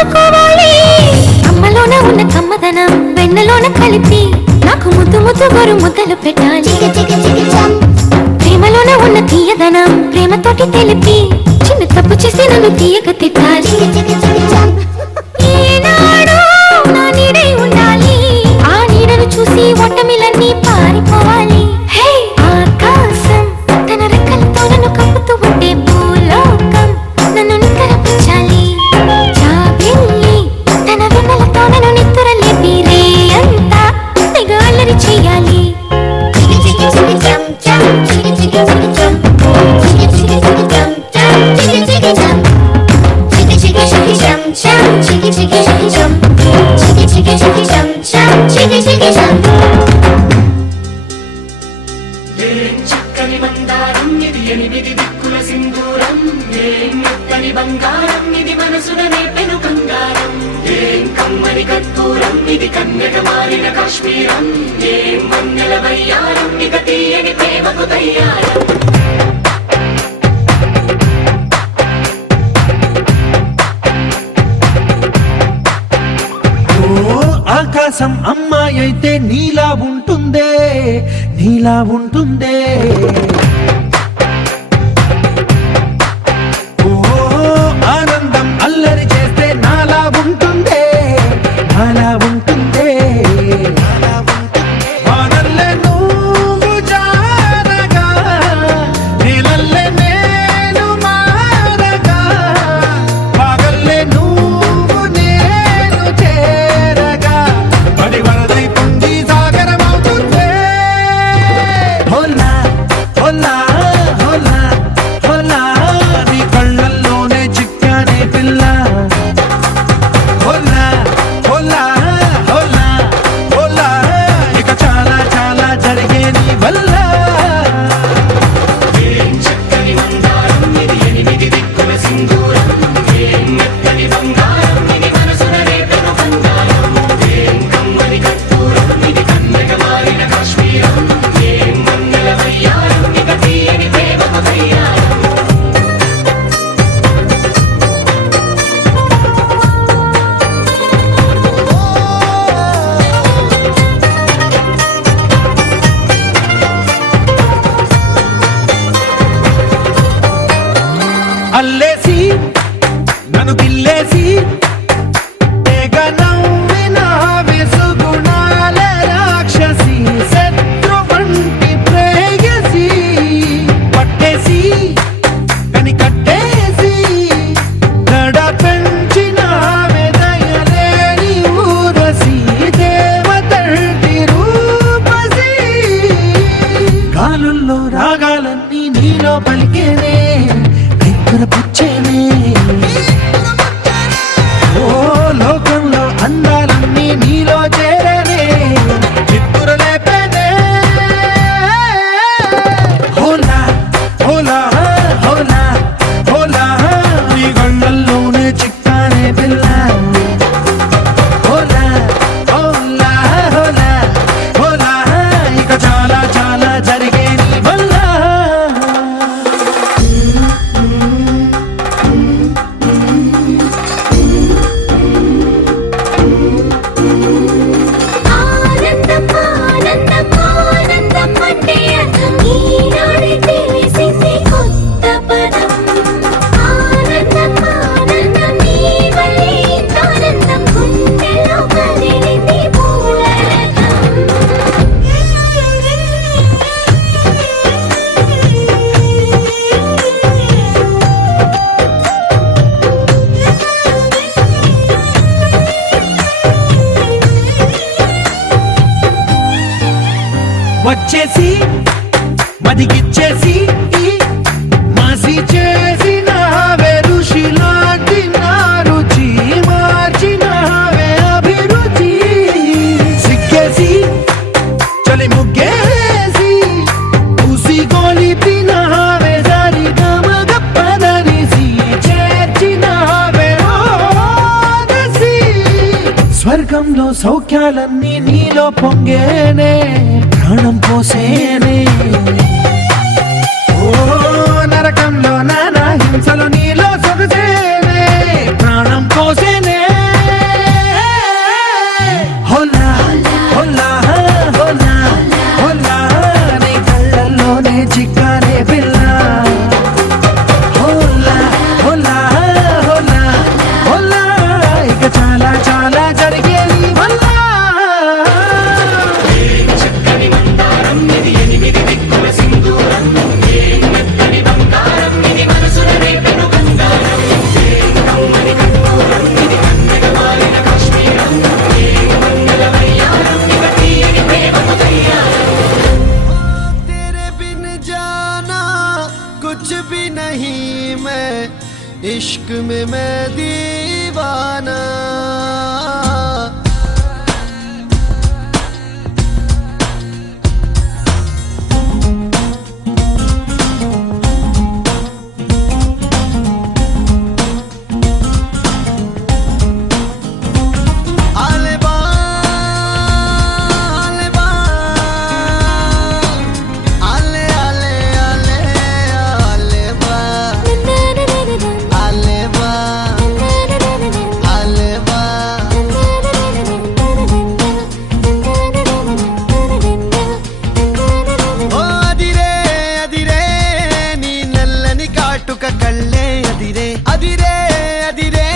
చూసుకోవాలి అమ్మలోన ఉన్న కమ్మదనం వెన్నలోన కలిపి నాకు ముద్దు ముద్దు గోరు ముద్దలు పెట్టాలి ప్రేమలోన ఉన్న తీయదనం ప్రేమతోటి తెలిపి చిన్న తప్పు చేసి నన్ను తీయక తిట్టాలి ఏనాడో నా నీడై ఉండాలి ఆ నీడను చూసి ఓటమిలన్నీ పారిపోవాలి ఆకాశం తన రెక్కలతో నన్ను కప్పుతూ ఉంటే భూలోకం నన్ను నిక్కరపించాలి జాబిల్లి తన వెన్నెలతో నన్ను నిద్రలేపి రే అంతా తెగ అల్లరి చెయ్యాలి చక్కని మందారం ఇది ఎనిమిది దిక్కుల సింధూరం ఏం మెత్తని బంగారం ఇది మనసున నేపెను కంగారం ఏం కమ్మని కర్పూరం ఇది కన్యక మారిన కాశ్మీరం ఏం మన్నెల వయ్యారం ఇక తీయని ప్రేమకు తయ్యారం ఆకాశం అమ్మాయి అయితే నీలా ఉంటుందే నీలా ఉంటుందే ఓ ఆనందం అల్లరి చేస్తే నాలా ఉంటుందే నాలా ఉంటుందే వానల్లే నువ్వు జారగా నీలల్లే నేను మారగా పగల్లే నువ్వు నేను చేరగా పడి వరదై పొంగి సాగరమవుతుందే హోలా హోలా హోలా హోలా నీ కళ్ళల్లోనే చిక్కానే పిల్ల హోలా హోలా హోలా హోలా ఇక చాలా చాలా జరిగే నీ వల్ల ఏం చక్కని మందారం ఇది ఎనిమిది దిక్కుల సింధూరం ఏం మెత్తని బంగారం ఇది మనసున రేపెను కంగారం ఏం కమ్మని కర్పూరం ఇది కన్యక మారిన కాశ్మీరం ఏం మన్నెల వయ్యారం ఇక తీయని ప్రేమకు తయ్యారం అల్లేసి నన్ను గిల్లేసి తెగ నవ్విన విసుగుణాల రాక్షసి శత్రు వంటి ప్రేయసి పట్టేసి కని కట్టేసి నడ పెంచిన దయలేని ఊరసి దేవతంటి రూపసి గాలుల్లో రాగాలన్నీ నీలో పలికేనే పుచ్చేనే ఓ లోకంలో అందాలన్నీ నీలో చేరనే చిత్తుర లేపేనే హోలా హోలా హోలా హోలా నీ గండల్లోనే చిక్కానే పిల్ల హోలా హోలా హోలా హోలా ఇక చాలా చాలా జరిగే నీ వల్ల ఆనందం ఆనందం ఆనందం అంటే అర్థం ఈనాడే తెలిసింది కొత్త పదం ఆనందం ఆనందం నీ వల్లే ఇంత ఆనందం గుండెలో కదిలింది పూలరథం వచ్చేసి మదిగిచ్చేసి మాసి చేసిన ఋషిలాంటి నా రుచి మార్చిన అభిరుచి సిగ్గేసి చలి ముగ్గేసి ఉసి గోలిపిన దారి గమగప్పదనిసి చేర్చిన స్వర్గంలో సౌఖ్యాలన్నీ నీలో పొంగేనే ప్రాణం పోసేనే ఓ నరకంలో నానా హింసలు నీలో సొగసేనే ప్రాణం పోసేనే इश्क में मैं दीवाना కళ్ళే అదిరే అదిరే అదిరే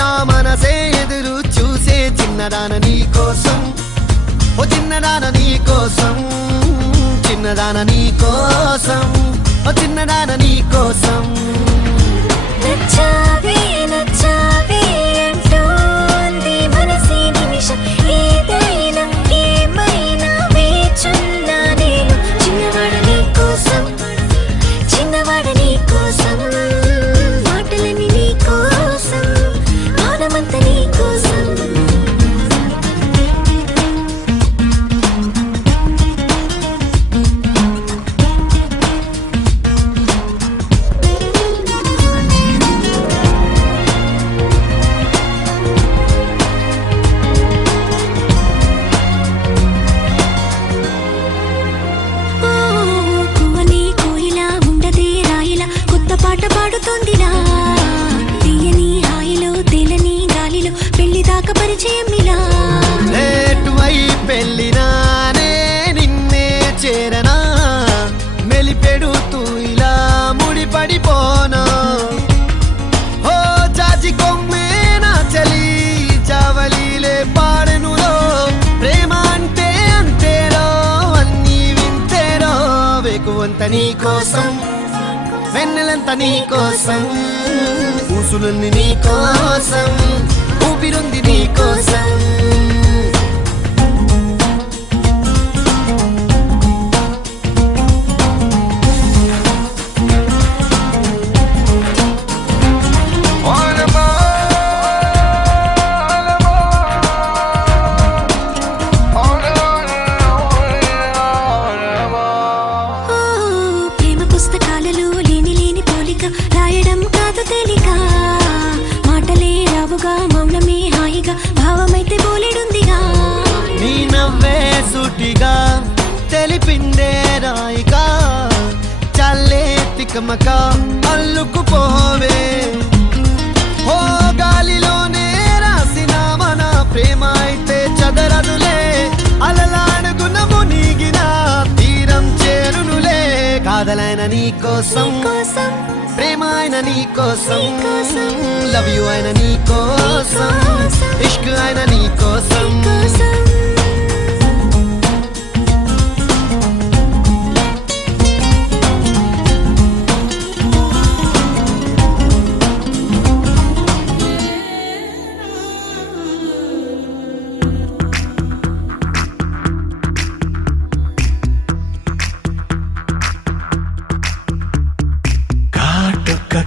నా మనసే ఎదురు చూసే చిన్నదాన నీ కోసం ఓ చిన్నదాన నీ కోసం చిన్నదాన నీ కోసం ఓ చిన్నదాన నీ కోసం నచ్చావే నచ్చావే అంటోంది మనసే నిమిషం ఏదైనా ఏమైనా వేచున్నా నేను చిన్నవాడ నీ కోసం చిన్నవాడ నీ కోసం మాటలని నీ కోసం మౌనమంత నీ కోసం పాట పాడుతోందిలా తీయని హాయిలో తేలని గాలిలో పెళ్లి దాకా పరిచయం ఇలా లేటువై పెళ్ళినానే నిన్నే చేరనా మెలిపెడుతూ ఇలా ముడిపడిపోనా ఓ జాజి కొమ్మే నా చలి జావలిలే పాడెనులో ప్రేమ అంటే అంతేరో అన్నీ వింతేరో వేకువంత నీ కోసం వెన్నెలంత నీ కోసం ఊసులుంది నీ కోసం ఊపిరుంది నీ కోసం రాయడం కాదు తేలిక మాటలే రావుగా మౌనమే హాయిగా భావమైతే బోలెడుందిగా నీ నవ్వే సూటిగా తెలిపిందే రాయిగా చల్లే తికమక అల్లుకుపోవే ఓ గాలిలోనే రాసిన మన ప్రేమ అయితే చదరదులే అలలాడుగున మునిగిన తీరం చేరునులే కాదలైన నీ కోసం ప్రేమ అయిన నీ కోసం లవ్ యు అయిన నీ కోసం ఇష్క్ అయిన నీ కోసం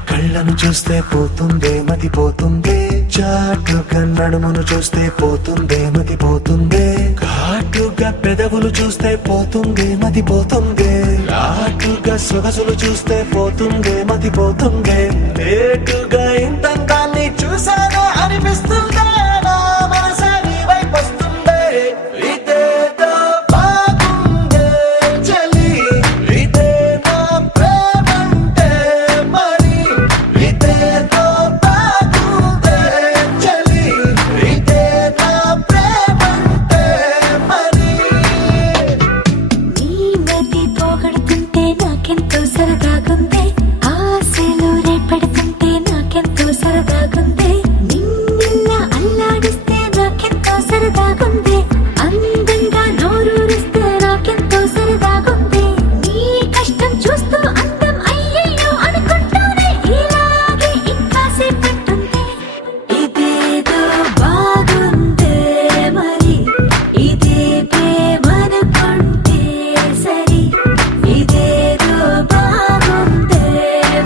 కళ్ళను చూస్తే పోతుందే మతి పోతుందే చాటుగా నడుమును చూస్తే పోతుందే మతి పోతుందే ఘాటుగా పెదవులు చూస్తే పోతుందే మతి పోతుందే లాటుగా సొగసులు చూస్తే పోతుందే మతి పోతుందే లేటుగా ఇంతంతాన్ని చూసాను అనిపిస్తుందే నా మనసే నీ వైపు వస్తుందే ఇదేదో బాగుందే చలి ఇదే నా ప్రేమంటే మరి ఇదేదో బాగుందే చలి ఇదే నా ప్రేమంటే మరి నీ మతి పోగొడుతుంటే నాకెంతో సరదాగుంది ఆశలు రేపడుతుంటే నాకెంతో సరదాగుంది నిన్నెల్లా అల్లాడిస్తే నాకెంతో సరదాగుంది అందంగా నోరూరిస్తే నాకెంతో సరదాగుంది నీ కష్టం చూస్తూ అందం అయ్యయ్యో అనుకుంటూనే ఇలాగే ఇంకాసేపట్టుంది ఇదేదో బాగుందే మరి ఇదే ప్రేమనుకుంటే సరి ఇదేదో బాగుందే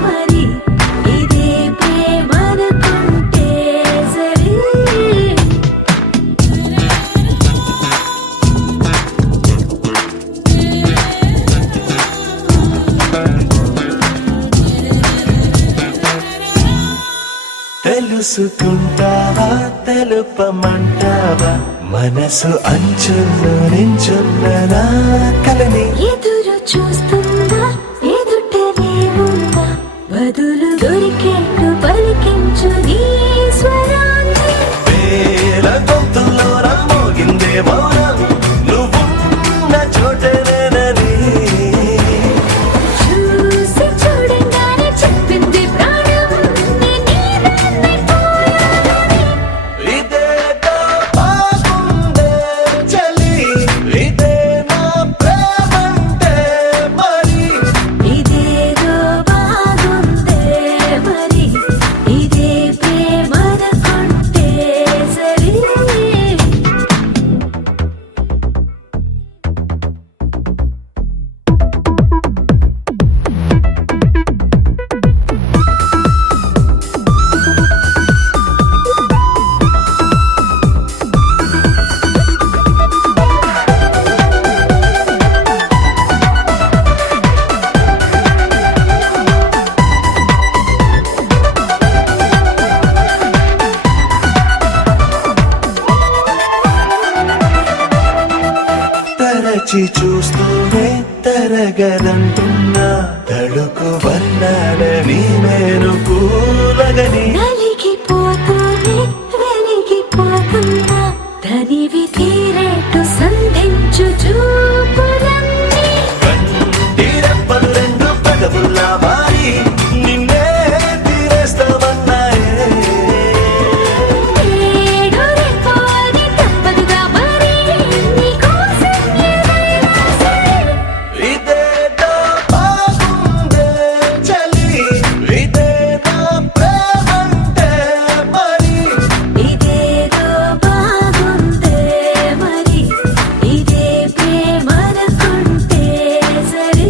మరి ఇదే ప్రేమనుకుంటే తెలుసుకుంటావా తెలుపమంటావా మనసు అంచుల్లో నించున్న నా కలని ఎదురు చూస్తుందా ఎదుటనే ఉందా బదులు దొరికేట్టు పలికించు నీ స్వరాన్ని వేల గొంతుల్లో మోగిందే మౌనం నువ్వున్న చోటనేనని చూసి చూడంగానే చెప్పింది ప్రాణం నేనైపోయానని ఇదేదో బాగుందే చలి ఇదే నా ప్రేమంటే మరి ఇదేదో బాగుందే మరి ఇదే ప్రేమనుకుంటే సరే తరచి చూస్తూనే తరగదంటున్నా తడుకు వర్ణాలని నేను కూలగని నలిగిపోతూనే వెలిగిపోతున్నా తనివి తీరేట్టు సంధించు చూపులన్నీ కంటి రెప్పలు రెండు పెదవుల్లా మారి నిన్నే తీరేస్తామన్నాయే ఏడు రేపోని తప్పదుగా మరి నీకోసం ఏదైనా సరే ఇదేదో బాగుందే చలి ఇదే నా ప్రేమంటే మరి ఇదేదో బాగుందే మరి ఇదే ప్రేమనుకుంటే సరే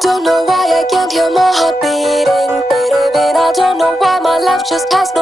Don't know why I can't hear my heart beating. Baby, I don't know why my life just has no